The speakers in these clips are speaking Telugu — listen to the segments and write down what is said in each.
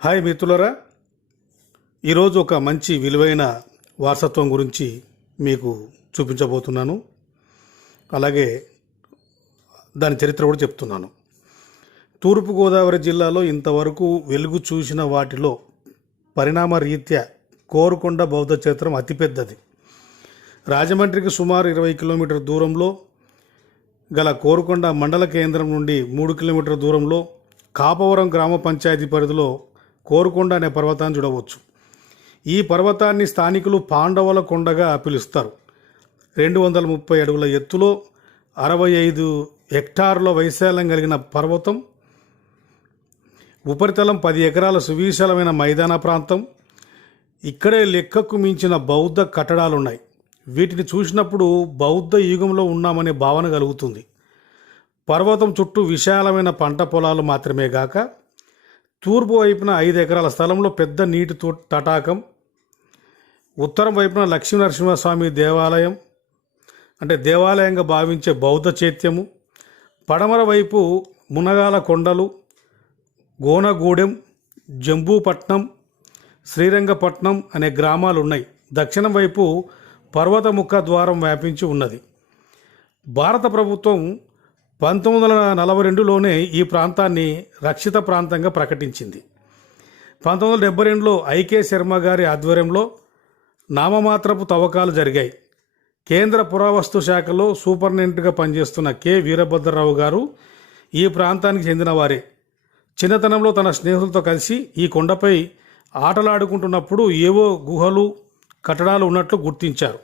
హాయ్ మిత్రులరా, ఈరోజు ఒక మంచి విలువైన వారసత్వం గురించి మీకు చూపించబోతున్నాను. అలాగే దాని చరిత్ర కూడా చెప్తున్నాను. తూర్పుగోదావరి జిల్లాలో ఇంతవరకు వెలుగు చూసిన వాటిలో పరిణామ రీత్యా కోరుకొండ బౌద్ధ క్షేత్రం అతిపెద్దది. రాజమండ్రికి సుమారు 20 కిలోమీటర్ దూరంలో గల కోరుకొండ మండల కేంద్రం నుండి 3 కిలోమీటర్ దూరంలో కాపవరం గ్రామ పంచాయతీ పరిధిలో కోరుకొండ అనే పర్వతాన్ని చూడవచ్చు. ఈ పర్వతాన్ని స్థానికులు పాండవుల కొండగా పిలుస్తారు. 230 అడుగుల ఎత్తులో 65 హెక్టార్ల వైశాల్యం కలిగిన పర్వతం. ఉపరితలం 10 ఎకరాల సువిశాలమైన మైదాన ప్రాంతం. ఇక్కడే లెక్కకు మించిన బౌద్ధ కట్టడాలున్నాయి. వీటిని చూసినప్పుడు బౌద్ధ యుగంలో ఉన్నామనే భావన కలుగుతుంది. పర్వతం చుట్టూ విశాలమైన పంట పొలాలు మాత్రమే గాక తూర్పు వైపున 5 ఎకరాల స్థలంలో పెద్ద నీటి తటాకం, ఉత్తరం వైపున లక్ష్మీనరసింహస్వామి దేవాలయం అంటే దేవాలయంగా భావించే బౌద్ధ చైత్యము, పడమర వైపు మునగాల కొండలు, గోనగూడెం, జంబూపట్నం, శ్రీరంగపట్నం అనే గ్రామాలు ఉన్నాయి. దక్షిణం వైపు పర్వతముఖ ద్వారం వ్యాపించి ఉన్నది. భారత ప్రభుత్వం 1942లోనే ఈ ప్రాంతాన్ని రక్షిత ప్రాంతంగా ప్రకటించింది. 1972లో ఐకే శర్మ గారి ఆధ్వర్యంలో నామమాత్రపు తవ్వకాలు జరిగాయి. కేంద్ర పురావస్తు శాఖలో సూపరింటెండెంట్గా పనిచేస్తున్న కె వీరభద్రరావు గారు ఈ ప్రాంతానికి చెందినవారే. చిన్నతనంలో తన స్నేహితులతో కలిసి ఈ కొండపై ఆటలాడుకుంటున్నప్పుడు ఏవో గుహలు, కట్టడాలు ఉన్నట్లు గుర్తించారు.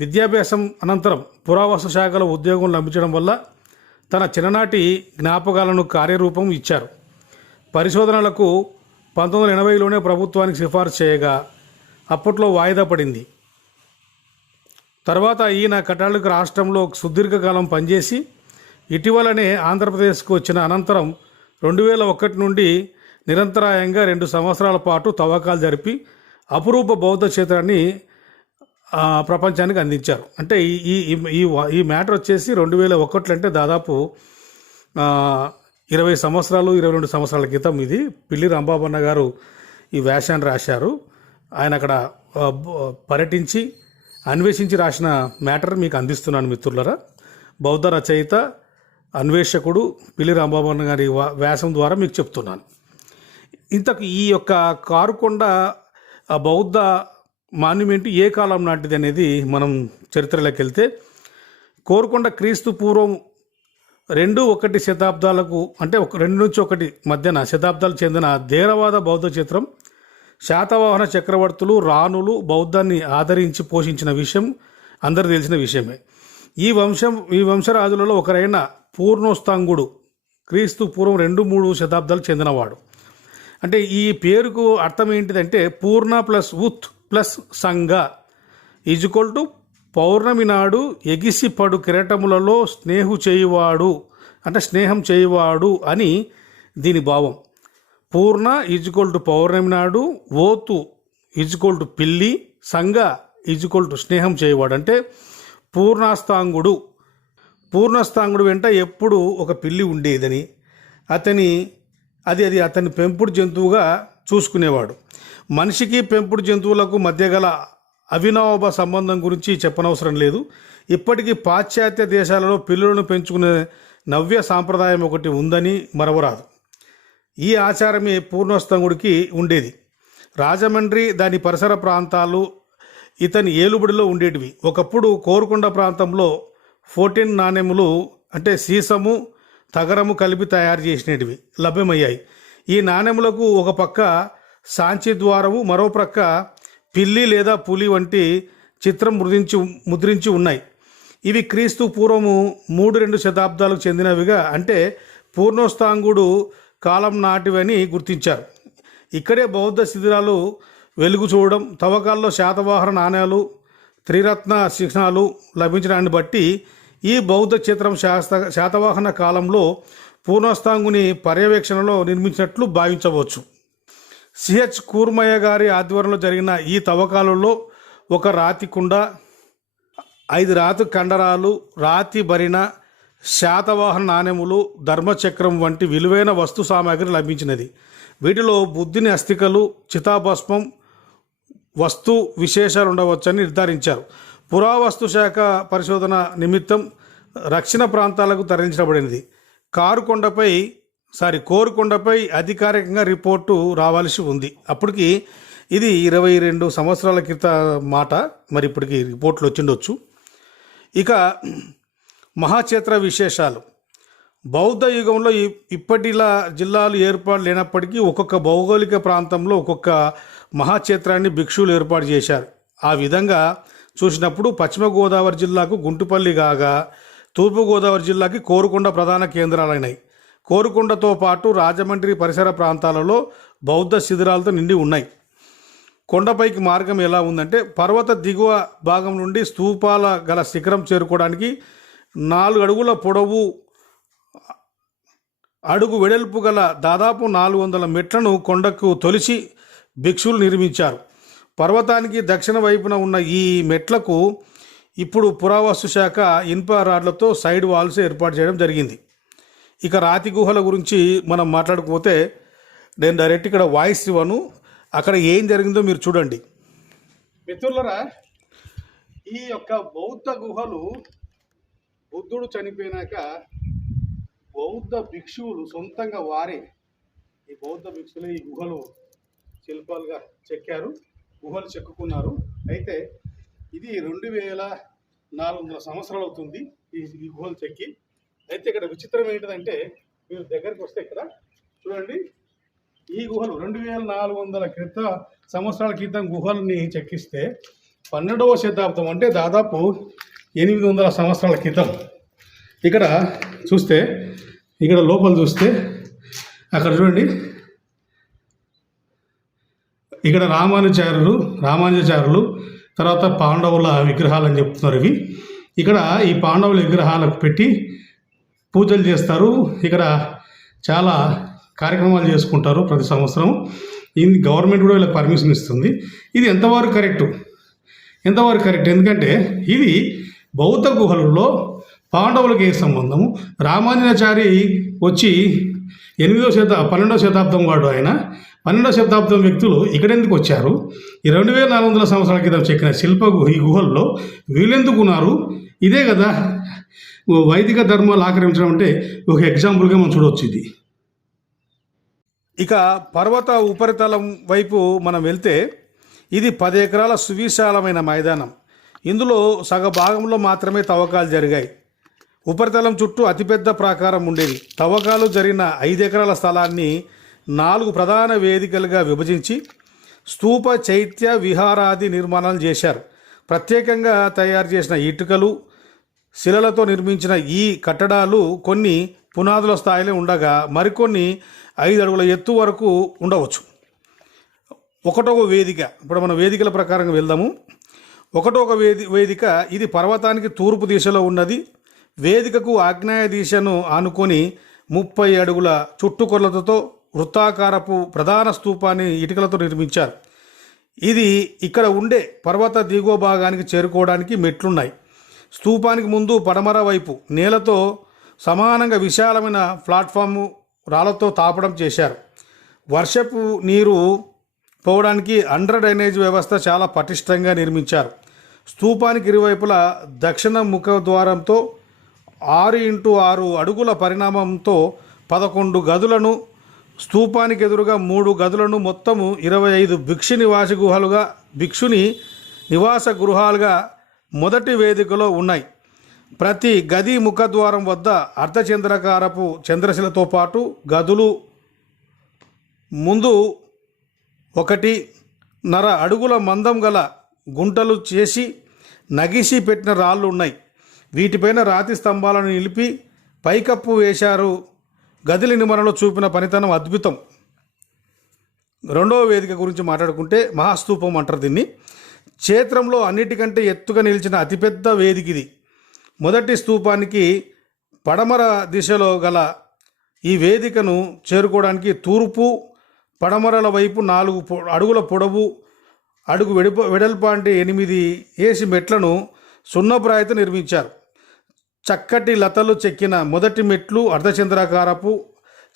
విద్యాభ్యాసం అనంతరం పురావస్తు శాఖలో ఉద్యోగం లభించడం వల్ల తన చిన్ననాటి జ్ఞాపకాలను కార్యరూపం ఇచ్చారు. పరిశోధనలకు 1980లోనే ప్రభుత్వానికి సిఫార్సు చేయగా అప్పట్లో వాయిదా పడింది. తర్వాత ఈయన కట్టడాలకు రాష్ట్రంలో సుదీర్ఘకాలం పనిచేసి ఇటీవలనే ఆంధ్రప్రదేశ్కు వచ్చిన అనంతరం 2001 నుండి నిరంతరాయంగా 2 సంవత్సరాల పాటు తవ్వకాలు జరిపి అపురూప బౌద్ధ క్షేత్రాన్ని ప్రపంచానికి అందించారు. అంటే ఈ ఈ మ్యాటర్ వచ్చేసి 2001 అంటే దాదాపు 20 సంవత్సరాలు 22 సంవత్సరాల క్రితం ఇది పిల్లి రాంబాబన్న గారు ఈ వ్యాసాన్ని రాశారు. ఆయన అక్కడ పర్యటించి అన్వేషించి రాసిన మ్యాటర్ మీకు అందిస్తున్నాను మిత్రులరా. బౌద్ధ రచయిత, అన్వేషకుడు పిల్లి రాంబాబన్న గారి వ్యాసం ద్వారా మీకు చెప్తున్నాను. ఇంతకు ఈ యొక్క కారుకొండ బౌద్ధ మాన్యుమెంట్ ఏ కాలం నాటిది అనేది మనం చరిత్రలోకి వెళ్తే, కోరుకొండ క్రీస్తు పూర్వం 2-1 శతాబ్దాలకు అంటే 2 నుంచి 1 మధ్యన శతాబ్దాలకు చెందిన థేరవాద బౌద్ధ చిత్రం. శాతవాహన చక్రవర్తులు, రాణులు బౌద్ధాన్ని ఆదరించి పోషించిన విషయం అందరికీ తెలిసిన విషయమే. ఈ వంశరాజులలో ఒకరైన పూర్ణోస్తాంగుడు క్రీస్తు పూర్వం 2-3 శతాబ్దాలకు చెందినవాడు. అంటే ఈ పేరుకు అర్థం ఏంటిదంటే పూర్ణ ప్లస్ ఉత్ ప్లస్ సంగ = పౌర్ణమి నాడు ఎగిసి పడు కిరటములలో స్నేహం చేయువాడు అని దీని భావం. పూర్ణ = పౌర్ణమి నాడు, ఓతు = పిల్లి, సంగ = స్నేహం చేయువాడు. అంటే పూర్ణాస్తాంగుడు వెంట ఎప్పుడు ఒక పిల్లి ఉండేదని అది అతని పెంపుడు జంతువుగా చూసుకునేవాడు. మనిషికి పెంపుడు జంతువులకు మధ్య గల అవినాభావ సంబంధం గురించి చెప్పనవసరం లేదు. ఇప్పటికీ పాశ్చాత్య దేశాలలో పిల్లులను పెంచుకునే నవ్య సాంప్రదాయం ఒకటి ఉందని మరవరాదు. ఈ ఆచారమే పూర్ణోస్తంగుడికి ఉండేది. రాజమండ్రి దాని పరిసర ప్రాంతాలు ఇతని ఏలుబడిలో ఉండేటివి. ఒకప్పుడు కోరుకొండ ప్రాంతంలో 14 నాణెములు అంటే సీసము, తగరము కలిపి తయారు చేసినటివి లభ్యమయ్యాయి. ఈ నాణెములకు ఒక పక్క సాంచి ద్వారము, మరో ప్రక్క పిల్లి లేదా పులి వంటి చిత్రం ముద్రించి ఉన్నాయి. ఇవి క్రీస్తు పూర్వము 3-2 శతాబ్దాలకు చెందినవిగా అంటే పూర్ణోస్తాంగుడు కాలం నాటివని గుర్తించారు. ఇక్కడే బౌద్ధ శిథిలాలు వెలుగు చూడడం, తవ్వకాల్లో శాతవాహన నాణ్యాలు, త్రిరత్న చిహ్నాలు లభించడాన్ని బట్టి ఈ బౌద్ధ చిత్రం శాతవాహన కాలంలో పూర్ణోస్తాంగుని పర్యవేక్షణలో నిర్మించినట్లు భావించవచ్చు. సిహెచ్ కూర్మయ్య గారి ఆధ్వర్యంలో జరిగిన ఈ తవ్వకాలలో ఒక రాతి కుండ, 5 రాతి కండరాలు, రాతి బరిన, శాతవాహన నాణెములు, ధర్మచక్రం వంటి విలువైన వస్తు సామాగ్రి లభించినది. వీటిలో బుద్ధుని అస్థికలు, చితాభస్మం, వస్తు విశేషాలు ఉండవచ్చని నిర్ధారించారు. పురావస్తు శాఖ పరిశోధన నిమిత్తం రక్షణ ప్రాంతాలకు తరలించబడినది. కోరుకొండపై అధికారికంగా రిపోర్టు రావాల్సి ఉంది. అప్పటికి ఇది 22 సంవత్సరాల క్రితం మాట, మరి ఇప్పటికి రిపోర్ట్లు వచ్చిండొచ్చు. ఇక మహాక్షేత్ర విశేషాలు. బౌద్ధ యుగంలో ఇప్పటిలా జిల్లాలు ఏర్పాటు లేనప్పటికీ ఒక్కొక్క భౌగోళిక ప్రాంతంలో ఒక్కొక్క మహాక్షేత్రాన్ని భిక్షువులు ఏర్పాటు చేశారు. ఆ విధంగా చూసినప్పుడు పశ్చిమ గోదావరి జిల్లాకు గుంటుపల్లి కాగా, తూర్పుగోదావరి జిల్లాకి కోరుకొండ ప్రధాన కేంద్రాలైనాయి. కోరుకొండతో పాటు రాజమండ్రి పరిసర ప్రాంతాలలో బౌద్ధ శిథిరాలతో నిండి ఉన్నాయి. కొండపైకి మార్గం ఎలా ఉందంటే, పర్వత దిగువ భాగం నుండి స్తూపాల గల శిఖరం చేరుకోవడానికి 4 అడుగుల పొడవు, అడుగు వెడల్పు గల దాదాపు 400 మెట్లను కొండకు తొలిచి భిక్షువులు నిర్మించారు. పర్వతానికి దక్షిణ వైపున ఉన్న ఈ మెట్లకు ఇప్పుడు పురావస్తు శాఖ ఇనుప రాడ్లతో సైడ్ వాల్స్ ఏర్పాటు చేయడం జరిగింది. ఇక రాతి గుహల గురించి మనం మాట్లాడకపోతే, నేను డైరెక్ట్ ఇక్కడ వాయిస్ ఇవ్వను, అక్కడ ఏం జరిగిందో మీరు చూడండి. మిత్రులరా, ఈ యొక్క బౌద్ధ గుహలు బుద్ధుడు చనిపోయినాక బౌద్ధ భిక్షువులు సొంతంగా వారే, ఈ బౌద్ధ భిక్షువులు ఈ గుహలు శిల్పాలుగా చెక్కారు, గుహలు చెక్కుకున్నారు. అయితే ఇది 2400 సంవత్సరాలు అవుతుంది ఈ గుహలు చెక్కి. అయితే ఇక్కడ విచిత్రం ఏంటిదంటే, మీరు దగ్గరికి వస్తే ఇక్కడ చూడండి, ఈ గుహలు 2400 సంవత్సరాల క్రితం గుహల్ని చెక్కిస్తే 12వ శతాబ్దం అంటే దాదాపు 800 సంవత్సరాల క్రితం ఇక్కడ చూస్తే, ఇక్కడ లోపల చూస్తే అక్కడ చూడండి, ఇక్కడ రామానుజాచారులు తర్వాత పాండవుల విగ్రహాలు అని చెప్తున్నారు. ఇక్కడ ఈ పాండవుల విగ్రహాలకు పెట్టి పూజలు చేస్తారు. ఇక్కడ చాలా కార్యక్రమాలు చేసుకుంటారు ప్రతి సంవత్సరం. ఇది గవర్నమెంట్ కూడా వీళ్ళకి పర్మిషన్ ఇస్తుంది. ఇది ఎంతవరకు కరెక్ట్? ఎందుకంటే ఇది బౌద్ధ గుహలలో పాండవులకు ఏ సంబంధము? రామానుజాచారి వచ్చి 12వ శతాబ్దం వాడు ఆయన. 12వ శతాబ్దం వ్యక్తులు ఇక్కడెందుకు వచ్చారు? ఈ 2400 సంవత్సరాల క్రితం చెక్కిన ఈ గుహల్లో వీళ్ళెందుకు ఉన్నారు? ఇదే కదా వైదిక ధర్మాలు ఆక్రమించడం అంటే ఒక ఎగ్జాంపుల్గా మనం చూడవచ్చు ఇది. ఇక పర్వత ఉపరితలం వైపు మనం వెళ్తే, ఇది 10 ఎకరాల సువిశాలమైన మైదానం. ఇందులో సగ భాగంలో మాత్రమే తవ్వకాలు జరిగాయి. ఉపరితలం చుట్టూ అతిపెద్ద ప్రాకారం ఉండేది. తవ్వకాలు జరిగిన 5 ఎకరాల స్థలాన్ని 4 ప్రధాన వేదికలుగా విభజించి స్తూప, చైత్య, విహారాది నిర్మాణాలు చేశారు. ప్రత్యేకంగా తయారు చేసిన ఇటుకలు, శిలలతో నిర్మించిన ఈ కట్టడాలు కొన్ని పునాదుల స్థాయిలో ఉండగా మరికొన్ని 5 అడుగుల ఎత్తు వరకు ఉండవచ్చు. ఒకటవ వేదిక, ఇప్పుడు మనం వేదికల ప్రకారంగా వెళ్దాము. ఒకటవ వేదిక ఇది పర్వతానికి తూర్పు దిశలో ఉన్నది. వేదికకు ఆగ్నేయ దిశను ఆనుకొని 30 అడుగుల చుట్టుకొలతతో వృత్తాకారపు ప్రధాన స్తూపాన్ని ఇటుకలతో నిర్మించారు. ఇది ఇక్కడ ఉండే పర్వత దిగువ భాగానికి చేరుకోవడానికి మెట్లున్నాయి. స్తూపానికి ముందు పడమర వైపు నేలతో సమానంగా విశాలమైన ప్లాట్ఫాము రాళ్లతో తాపడం చేశారు. వర్షపు నీరు పోవడానికి అండర్ డ్రైనేజ్ వ్యవస్థ చాలా పటిష్టంగా నిర్మించారు. స్తూపానికి ఇరువైపులా దక్షిణ ముఖ ద్వారంతో 6x6 అడుగుల పరిణామంతో 11 గదులను, స్తూపానికి ఎదురుగా 3 గదులను, మొత్తము 25 భిక్షుని నివాస గృహాలుగా మొదటి వేదికలో ఉన్నాయి. ప్రతి గది ముఖద్వారం వద్ద అర్ధచంద్రకారపు చంద్రశిలతో పాటు గదులు ముందు 1.5 అడుగుల మందం గల గుంటలు చేసి నగిసి పెట్టిన రాళ్ళు ఉన్నాయి. వీటిపైన రాతి స్తంభాలను నిలిపి పైకప్పు వేశారు. గదిల నిర్మాణంలో చూపిన పనితనం అద్భుతం. రెండవ వేదిక గురించి మాట్లాడుకుంటే మహాస్తూపం అంటారు దీన్ని. క్షేత్రంలో అన్నిటికంటే ఎత్తుగా నిలిచిన అతిపెద్ద వేదిక ఇది. మొదటి స్తూపానికి పడమర దిశలో గల ఈ వేదికను చేరుకోవడానికి తూర్పు పడమరల వైపు 4 అడుగుల పొడవు, అడుగు వెడల్పాంటి 8 ఏసి మెట్లను సున్నప్రాయతో నిర్మించారు. చక్కటి లతలు చెక్కిన మొదటి మెట్లు అర్ధచంద్రాకారపు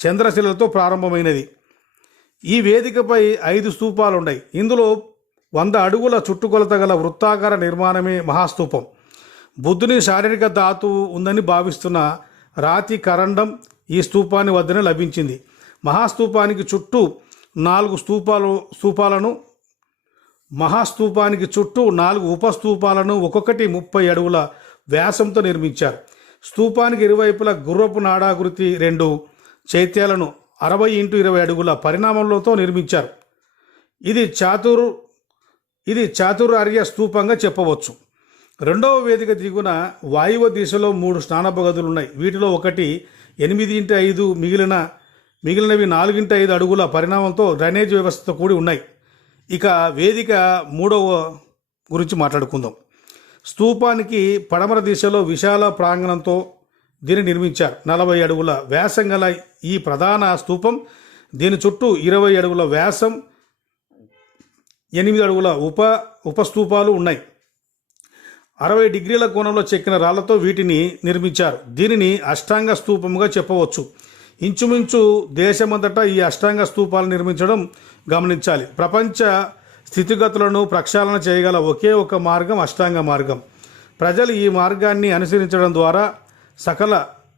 చంద్రశిలతో ప్రారంభమైనది. ఈ వేదికపై 5 స్తూపాలు ఉన్నాయి. ఇందులో 100 అడుగుల చుట్టుకొలత గల వృత్తాకార నిర్మాణమే మహాస్తూపం. బుద్ధుని శారీరక ధాతువు ఉందని భావిస్తున్న రాతి కరండం ఈ స్తూపాన్ని వద్దనే లభించింది. మహాస్తూపానికి చుట్టూ 4 ఉపస్తూపాలను ఒక్కొక్కటి 30 అడుగుల వ్యాసంతో నిర్మించారు. స్తూపానికి ఇరువైపులా గుర్రపు నాడాకృతి 2 చైత్యాలను 60x20 అడుగుల పరిణామంలో నిర్మించారు. ఇది చాతుర్వర్య స్తూపంగా చెప్పవచ్చు. రెండవ వేదిక దిగున వాయువ దిశలో 3 స్నానపు గదులు ఉన్నాయి. వీటిలో ఒకటి 8x5 మిగిలినవి 4x5 అడుగుల పరిణామంతో డ్రైనేజ్ వ్యవస్థతో కూడి ఉన్నాయి. ఇక వేదిక 3వ గురించి మాట్లాడుకుందాం. స్తూపానికి పడమర దిశలో విశాల ప్రాంగణంతో దీన్ని నిర్మించారు. 40 అడుగుల వ్యాసం గల ఈ ప్రధాన స్తూపం, దీని చుట్టూ 20 అడుగుల వ్యాసం 8 అడుగుల ఉపస్తూపాలు ఉన్నాయి. 60 డిగ్రీల కోణంలో చెక్కిన రాళ్లతో వీటిని నిర్మించారు. దీనిని అష్టాంగ స్తూపముగా చెప్పవచ్చు. ఇంచుమించు దేశమంతటా ఈ అష్టాంగ స్తూపాలు నిర్మించడం గమనించాలి. ప్రపంచ స్థితిగతులను ప్రక్షాళన చేయగల ఒకే ఒక మార్గం అష్టాంగ మార్గం. ప్రజలు ఈ మార్గాన్ని అనుసరించడం ద్వారా సకల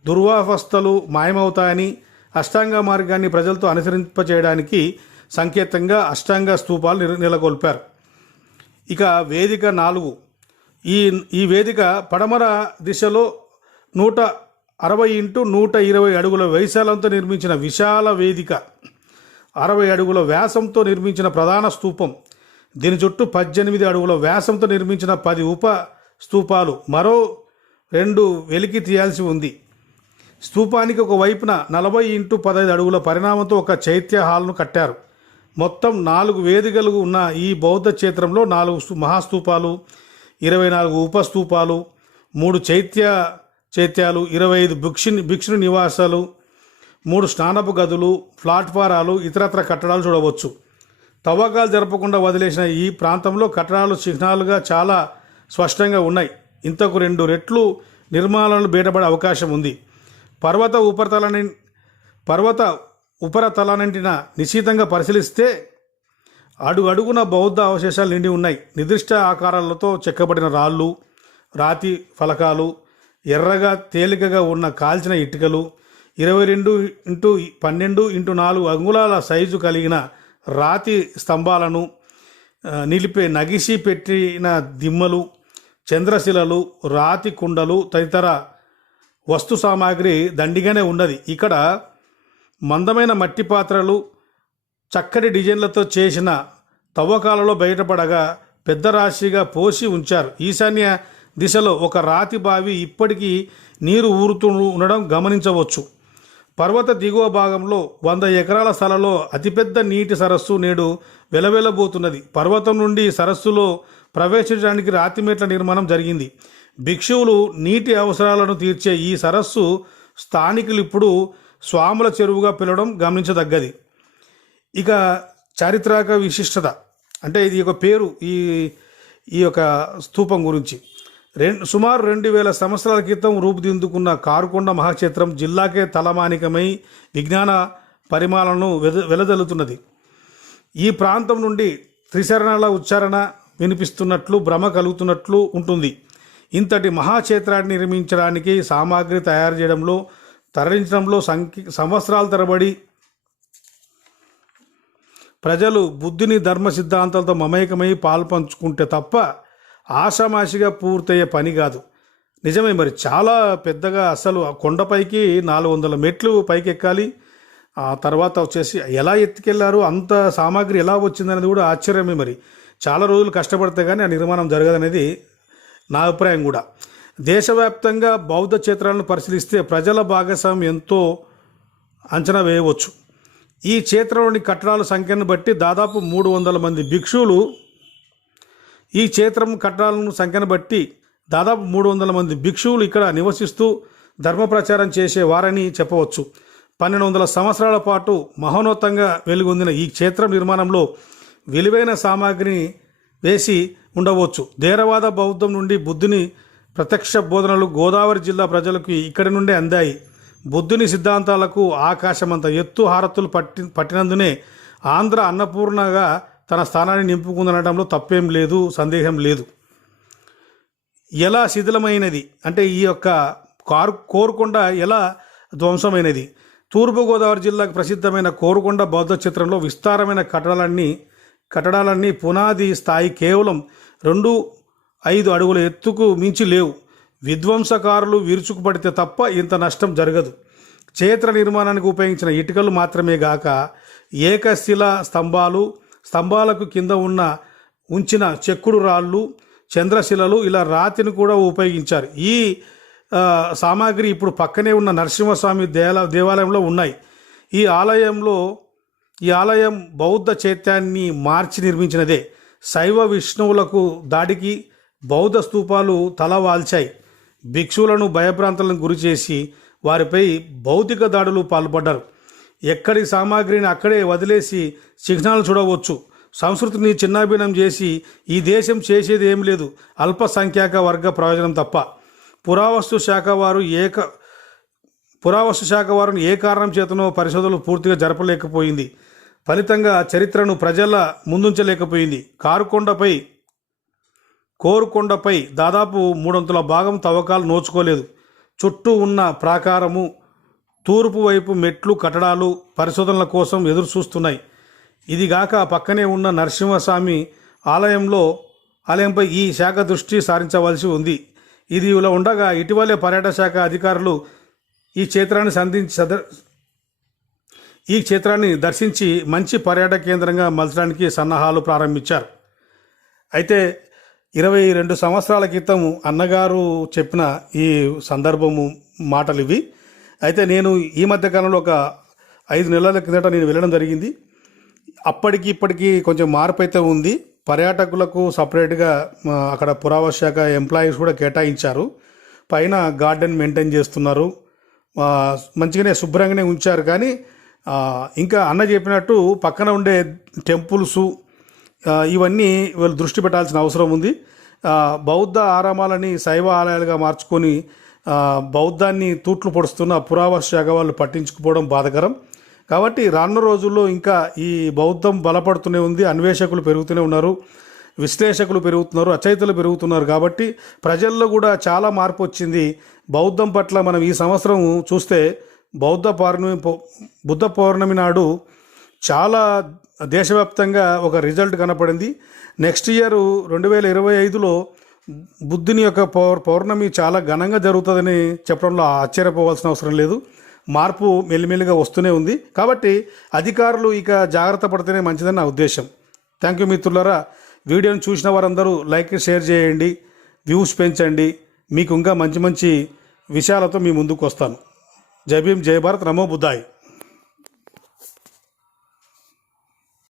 దుర్వావస్థలు మాయమవుతాయని, అష్టాంగ మార్గాన్ని ప్రజలతో అనుసరింపచేయడానికి సంకేతంగా అష్టాంగ స్తూపాలు నెలకొల్పారు. ఇక వేదిక 4. ఈ వేదిక పడమర దిశలో 160x120 అడుగుల వైశాల్యంతో నిర్మించిన విశాల వేదిక, 60 అడుగుల వ్యాసంతో నిర్మించిన ప్రధాన స్తూపం, దీని చుట్టూ 18 అడుగుల వ్యాసంతో నిర్మించిన 10 ఉప స్తూపాలు, మరో 2 వెలికి తీయాల్సి ఉంది. స్తూపానికి ఒక వైపున 40x15 అడుగుల పరిణామంతో ఒక చైత్య హాల్ను కట్టారు. మొత్తం 4 వేదికలు ఉన్న ఈ బౌద్ధ క్షేత్రంలో 4 మహాస్తూపాలు, 24 ఉపస్తూపాలు, 3 చైత్యాలు, 25 భిక్షుని నివాసాలు, 3 స్నానపు గదులు, ప్లాట్ఫారాలు, ఇతరత్ర కట్టడాలు చూడవచ్చు. తవ్వకాలు జరపకుండా వదిలేసిన ఈ ప్రాంతంలో కట్టడాలు చిహ్నాలుగా చాలా స్పష్టంగా ఉన్నాయి. ఇంతకు 2 రెట్లు నిర్మాణాలు బయటపడే అవకాశం ఉంది. పర్వత ఉపరితలాన్నింటిన నిశితంగా పరిశీలిస్తే అడుగున బౌద్ధ అవశేషాలు నిండి ఉన్నాయి. నిర్దిష్ట ఆకారాలతో చెక్కబడిన రాళ్ళు, రాతి ఫలకాలు, ఎర్రగా తేలికగా ఉన్న కాల్చిన ఇటుకలు, 22x12x4 అంగుళాల సైజు కలిగిన రాతి స్తంభాలను నిలిపే నగిసి పెట్టిన దిమ్మలు, చంద్రశిలలు, రాతి కుండలు తదితర వస్తు సామాగ్రి దండిగానే ఉన్నది. ఇక్కడ మందమైన మట్టి పాత్రలు చక్కటి డిజైన్లతో చేసిన తవ్వకాలలో బయటపడగా పెద్ద రాశిగా పోసి ఉంచారు. ఈశాన్య దిశలో ఒక రాతి బావి ఇప్పటికీ నీరు ఊరుతూ ఉండడం గమనించవచ్చు. పర్వత దిగువ భాగంలో 100 ఎకరాల స్థలంలో అతిపెద్ద నీటి సరస్సు నేడు వెలవెలబోతున్నది. పర్వతం నుండి సరస్సులో ప్రవేశించడానికి రాతి మెట్ల నిర్మాణం జరిగింది. భిక్షువులు నీటి అవసరాలను తీర్చే ఈ సరస్సు స్థానికులు ఇప్పుడు స్వాముల చెరువుగా పిలవడం గమనించదగ్గది. ఇక చారిత్రక విశిష్టత అంటే ఇది ఒక పేరు ఈ యొక్క స్తూపం గురించి. సుమారు 2000 సంవత్సరాల క్రితం రూపుదిద్దుకున్న కారుకొండ మహాక్షేత్రం జిల్లాకే తలమానికమై విజ్ఞాన పరిమాణాలను వెలజల్లుతున్నది. ఈ ప్రాంతం నుండి త్రిశరణాల ఉచ్చారణ వినిపిస్తున్నట్లు భ్రమ కలుగుతున్నట్లు ఉంటుంది. ఇంతటి మహాక్షేత్రాన్ని నిర్మించడానికి సామాగ్రి తయారు చేయడంలో తరలించడంలో సంవత్సరాల తరబడి ప్రజలు బుద్ధుని ధర్మ సిద్ధాంతాలతో మమేకమై పాల్పంచుకుంటే తప్ప ఆషామాషిగా పూర్తయ్యే పని కాదు. నిజమే, మరి చాలా పెద్దగా అసలు ఆ కొండపైకి 400 మెట్లు పైకి ఎక్కాలి. ఆ తర్వాత వచ్చేసి ఎలా ఎత్తుకెళ్లారు, అంత సామాగ్రి ఎలా వచ్చిందనేది కూడా ఆశ్చర్యమే. మరి చాలా రోజులు కష్టపడితే కానీ ఆ నిర్మాణం జరగదనేది నా అభిప్రాయం కూడా. దేశవ్యాప్తంగా బౌద్ధ క్షేత్రాలను పరిశీలిస్తే ప్రజల భాగస్వామ్యం ఎంతో అంచనా వేయవచ్చు. ఈ క్షేత్రంలోని కట్టడాల సంఖ్యను బట్టి దాదాపు 300 మంది భిక్షువులు ఈ క్షేత్రం కట్టడాలను సంఖ్యను బట్టి దాదాపు 300 మంది భిక్షువులు ఇక్కడ నివసిస్తూ ధర్మ ప్రచారం చేసేవారని చెప్పవచ్చు. 1200 సంవత్సరాల పాటు మహోన్నతంగా వెలుగొందిన ఈ క్షేత్రం నిర్మాణంలో విలువైన సామాగ్రిని వేసి ఉండవచ్చు. థేరవాద బౌద్ధం నుండి బుద్ధుని ప్రత్యక్ష బోధనలు గోదావరి జిల్లా ప్రజలకు ఇక్కడి నుండే అందాయి. బుద్ధుని సిద్ధాంతాలకు ఆకాశమంత ఎత్తు హారతులు పట్టినందునే ఆంధ్ర అన్నపూర్ణగా తన స్థానాన్ని నింపుకుందనడంలో తప్పేం లేదు, సందేహం లేదు. ఎలా శిథిలమైనది అంటే ఈ యొక్క కోరుకొండ ఎలా ధ్వంసమైనది? తూర్పుగోదావరి జిల్లాకు ప్రసిద్ధమైన కోరుకొండ బౌద్ధ చిత్రంలో విస్తారమైన కట్టడాలన్నీ పునాది స్థాయి కేవలం 2-5 అడుగుల ఎత్తుకు మించి లేవు. విధ్వంసకారులు విరుచుకుపడితే తప్ప ఇంత నష్టం జరగదు. క్షేత్ర నిర్మాణానికి ఉపయోగించిన ఇటుకలు మాత్రమే గాక ఏకశిల స్తంభాలకు కింద ఉంచిన చెక్కుడు రాళ్ళు, చంద్రశిలలు, ఇలా రాతిని కూడా ఉపయోగించారు. ఈ సామాగ్రి ఇప్పుడు పక్కనే ఉన్న నరసింహస్వామి దేవాలయంలో ఉన్నాయి. ఈ ఆలయం బౌద్ధ చైత్యాన్ని మార్చి నిర్మించినదే. శైవ విష్ణువులకు దాడికి బౌద్ధ స్తూపాలు తలవాల్చాయి. భిక్షువులను భయభ్రాంతులను గురిచేసి వారిపై భౌతిక దాడులు పాల్పడ్డారు. ఎక్కడి సామాగ్రిని అక్కడే వదిలేసి చిహ్నాలు చూడవచ్చు. సంస్కృతిని చిన్నాభిన్నం చేసి ఈ దేశం చేసేది ఏం లేదు, అల్పసంఖ్యాక వర్గ ప్రయోజనం తప్ప. పురావస్తు శాఖ వారు ఏ కారణం చేతనో పరిశోధనలు పూర్తిగా జరపలేకపోయింది. ఫలితంగా చరిత్రను ప్రజల ముందుంచలేకపోయింది. కోరుకొండపై దాదాపు 3/4 భాగం తవ్వకాలు నోచుకోలేదు. చుట్టూ ఉన్న ప్రాకారము, తూర్పు వైపు మెట్లు, కట్టడాలు పరిశోధనల కోసం ఎదురు చూస్తున్నాయి. ఇదిగాక పక్కనే ఉన్న నరసింహస్వామి ఆలయంపై ఈ శాఖ దృష్టి సారించవలసి ఉంది. ఇది ఇలా ఉండగా ఇటీవలే పర్యాటక శాఖ అధికారులు ఈ క్షేత్రాన్ని దర్శించి మంచి పర్యాటక కేంద్రంగా మలచడానికి సన్నాహాలు ప్రారంభించారు. అయితే 22 సంవత్సరాల క్రితం అన్నగారు చెప్పిన ఈ సందర్భము మాటలు ఇవి. అయితే నేను ఈ మధ్యకాలంలో ఒక 5 నెలల కిందట నేను వెళ్ళడం జరిగింది. అప్పటికి ఇప్పటికీ కొంచెం మార్పు అయితే ఉంది. పర్యాటకులకు సపరేట్గా అక్కడ పురావస్తు శాఖ ఎంప్లాయీస్ కూడా కేటాయించారు. పైన గార్డెన్ మెయింటైన్ చేస్తున్నారు, మంచిగానే శుభ్రంగానే ఉంచారు. కానీ ఇంకా అన్న చెప్పినట్టు పక్కన ఉండే టెంపుల్స్ ఇవన్నీ వీళ్ళు దృష్టి పెట్టాల్సిన అవసరం ఉంది. బౌద్ధ ఆరామాలని శైవ ఆలయాలుగా మార్చుకొని బౌద్ధాన్ని తూట్లు పొడుస్తున్న పురావస్తు శాఖ వాళ్ళు పట్టించుకుపోవడం బాధకరం. కాబట్టి రానున్న రోజుల్లో ఇంకా ఈ బౌద్ధం బలపడుతూనే ఉంది. అన్వేషకులు పెరుగుతూనే ఉన్నారు, విశ్లేషకులు పెరుగుతున్నారు, రచయితలు పెరుగుతున్నారు. కాబట్టి ప్రజల్లో కూడా చాలా మార్పు వచ్చింది. బౌద్ధం పట్ల మనం ఈ సంవత్సరం చూస్తే బుద్ధ పౌర్ణమి నాడు చాలా దేశవ్యాప్తంగా ఒక రిజల్ట్ కనపడింది. నెక్స్ట్ ఇయర్ 2025లో బుద్ధుని యొక్క పౌర్ణమి చాలా ఘనంగా జరుగుతుందని చెప్పడంలో ఆశ్చర్యపోవాల్సిన అవసరం లేదు. మార్పు మెల్లిమెల్లిగా వస్తూనే ఉంది. కాబట్టి అధికారులు ఇక జాగ్రత్త పడితేనే మంచిదని నా ఉద్దేశం. థ్యాంక్ యూ మిత్రులారా. వీడియోని చూసిన వారందరూ లైక్, షేర్ చేయండి, వ్యూస్ పెంచండి. మీకు ఇంకా మంచి మంచి విషయాలతో మీ ముందుకు వస్తాను. జై భీమ్, జై భారత్, నమో బుద్ధాయ్.